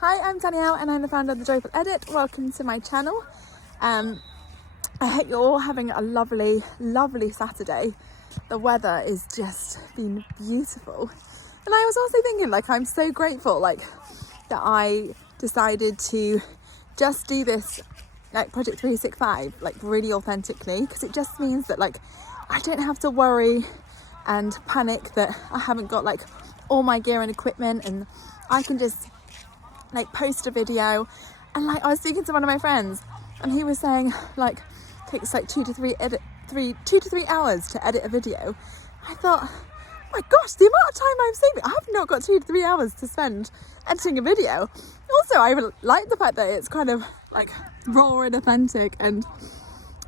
Hi, I'm Danielle and I'm the founder of The Joyful Edit. Welcome to my channel. I hope you're all having a lovely Saturday. The weather is just been beautiful. And I was also thinking, I'm so grateful, that I decided to just do this, Project 365, really authentically, because it just means that, I don't have to worry and panic that I haven't got, all my gear and equipment, and I can just post a video. And I was speaking to one of my friends and he was saying takes 2 to 3 hours to edit a video. I thought, oh my gosh, the amount of time I'm saving, I have not got 2 to 3 hours to spend editing a video. Also, I like the fact that it's kind of raw and authentic, and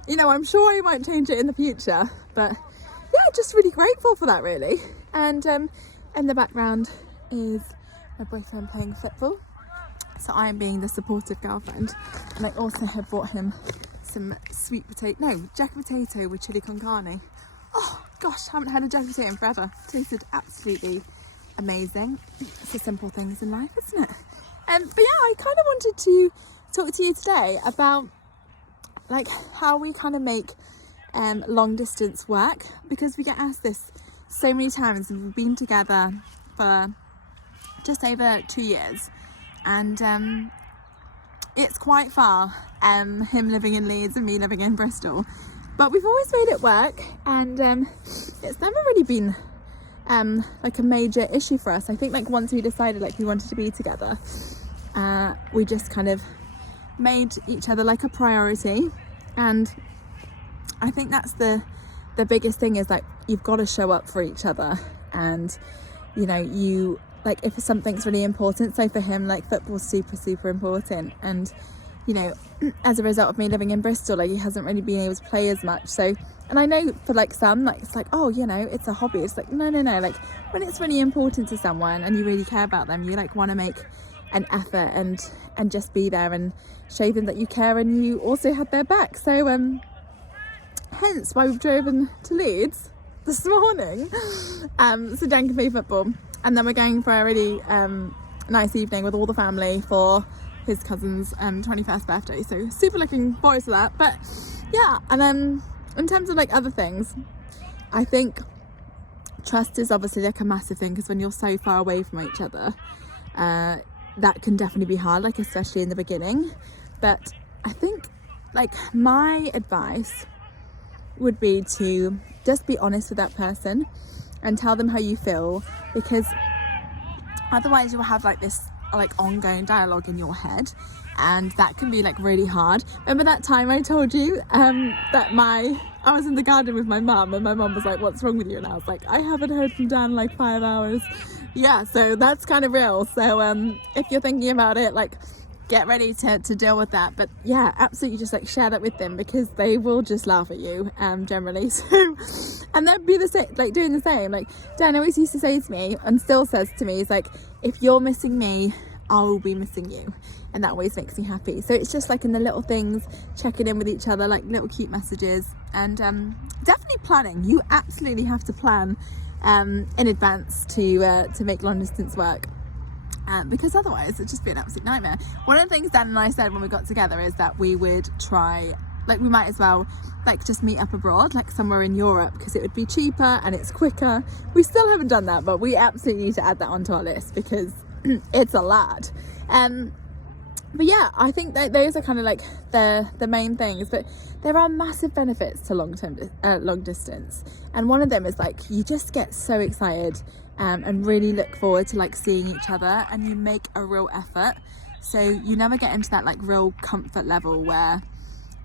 I'm sure I might change it in the future, but yeah, just really grateful for that, really. And in the background is my boyfriend playing football. So I'm being the supportive girlfriend, and I also have bought him some jack potato with chili con carne. Oh gosh, haven't had a jack potato in forever. Tasted absolutely amazing. It's the simple things in life, isn't it? But yeah, I kind of wanted to talk to you today about how we kind of make long distance work, because we get asked this so many times, and we've been together for just over 2 years. And it's quite far, him living in Leeds and me living in Bristol, but we've always made it work, and it's never really been a major issue for us. I think once we decided we wanted to be together, we just kind of made each other a priority. And I think that's the biggest thing, is you've got to show up for each other. And you if something's really important, so for him football's super important, and as a result of me living in Bristol, he hasn't really been able to play as much. So, and I know for some it's oh, it's a hobby. It's no, when it's really important to someone and you really care about them, you want to make an effort and just be there and show them that you care, and you also had their back. So hence why we've driven to Leeds this morning so Dan can play football. And then we're going for a really nice evening with all the family for his cousin's 21st birthday. So super looking forward to that. But yeah, and then in terms of other things, I think trust is obviously a massive thing, because when you're so far away from each other, that can definitely be hard, especially in the beginning. But I think my advice would be to just be honest with that person and tell them how you feel, because otherwise you'll have this ongoing dialogue in your head, and that can be really hard. Remember that time I told you that I was in the garden with my mum, and my mum was what's wrong with you? And I was I haven't heard from Dan in 5 hours. Yeah, so that's kind of real. So if you're thinking about it, get ready to deal with that. But yeah, absolutely, just share that with them, because they will just laugh at you generally. So, and they'll be the same, doing the same. Dan always used to say to me, and still says to me, is if you're missing me, I will be missing you, and that always makes me happy. So it's just in the little things, checking in with each other, little cute messages, and definitely planning. You absolutely have to plan in advance to make long distance work. Because otherwise it'd just be an absolute nightmare. One of the things Dan and I said when we got together is that we would try, we might as well just meet up abroad, somewhere in Europe, because it would be cheaper and it's quicker. We still haven't done that, but we absolutely need to add that onto our list, because it's a lot. But yeah, I think that those are kind of the main things. But there are massive benefits to long distance, and one of them is you just get so excited and really look forward to seeing each other, and you make a real effort. So you never get into that real comfort level where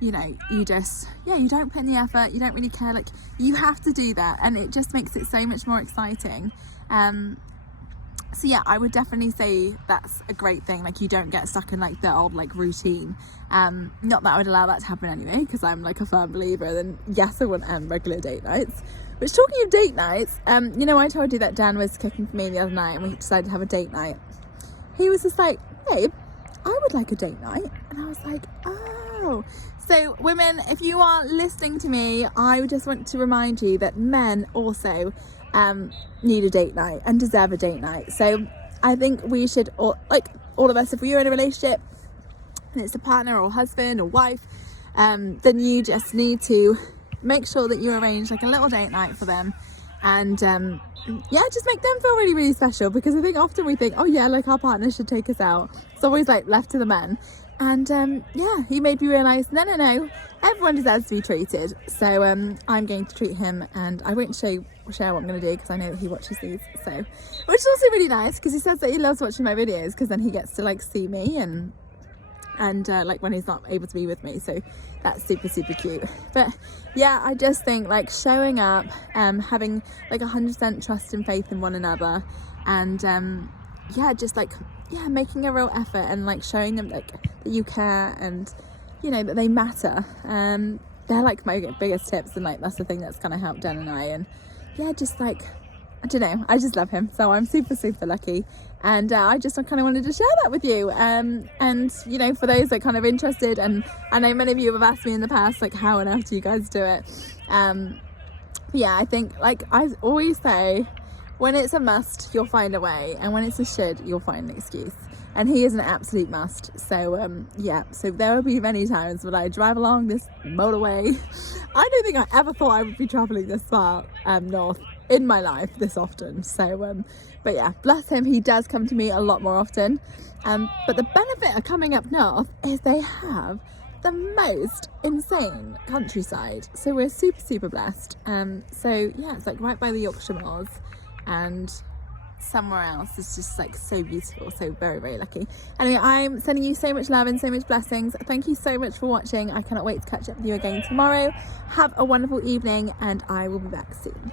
you just, you don't put in the effort, you don't really care. You have to do that, and it just makes it so much more exciting. So yeah, I would definitely say that's a great thing. You don't get stuck in the old routine. Not that I would allow that to happen anyway, because I'm a firm believer. Then yes, I want regular date nights. Which, talking of date nights, I told you that Dan was cooking for me the other night, and we decided to have a date night. He was just babe, I would like a date night. And I was oh. So women, if you are listening to me, I just want to remind you that men also need a date night and deserve a date night. So I think we should all, all of us, if we were in a relationship and it's a partner or husband or wife, then you just need to make sure that you arrange like a little date night for them, and yeah, just make them feel really, really special, because I think often we think, oh yeah, like our partner should take us out. It's always like left to the men. And yeah, he made me realise, no, everyone deserves to be treated. So I'm going to treat him, and I won't share what I'm going to do, because I know that he watches these. So, which is also really nice, because he says that he loves watching my videos, because then he gets to like see me and like when he's not able to be with me. So that's super, super cute. But yeah, I just think like showing up, having like 100% trust and faith in one another, and yeah, just like, yeah, making a real effort and like showing them like that you care, and you know that they matter. They're like my biggest tips, and like that's the thing that's kind of helped Dan and I. And yeah, just like, I don't know, I just love him. So I'm super, super lucky, and I just kind of wanted to share that with you. And you know, for those that kind of interested, and I know many of you have asked me in the past, like, how on earth do you guys do it? Yeah, I think, like I always say, when it's a must, you'll find a way, and when it's a should, you'll find an excuse. And he is an absolute must. So yeah, so there will be many times when I drive along this motorway. I don't think I ever thought I would be traveling this far north in my life this often. So but yeah, bless him, he does come to me a lot more often. But the benefit of coming up north is they have the most insane countryside. So we're super, super blessed. So yeah, it's like right by the Yorkshire Moors, and somewhere else is just like so beautiful. So very, very lucky. Anyway, I'm sending you so much love and so much blessings. Thank you so much for watching. I cannot wait to catch up with you again tomorrow. Have a wonderful evening, and I will be back soon.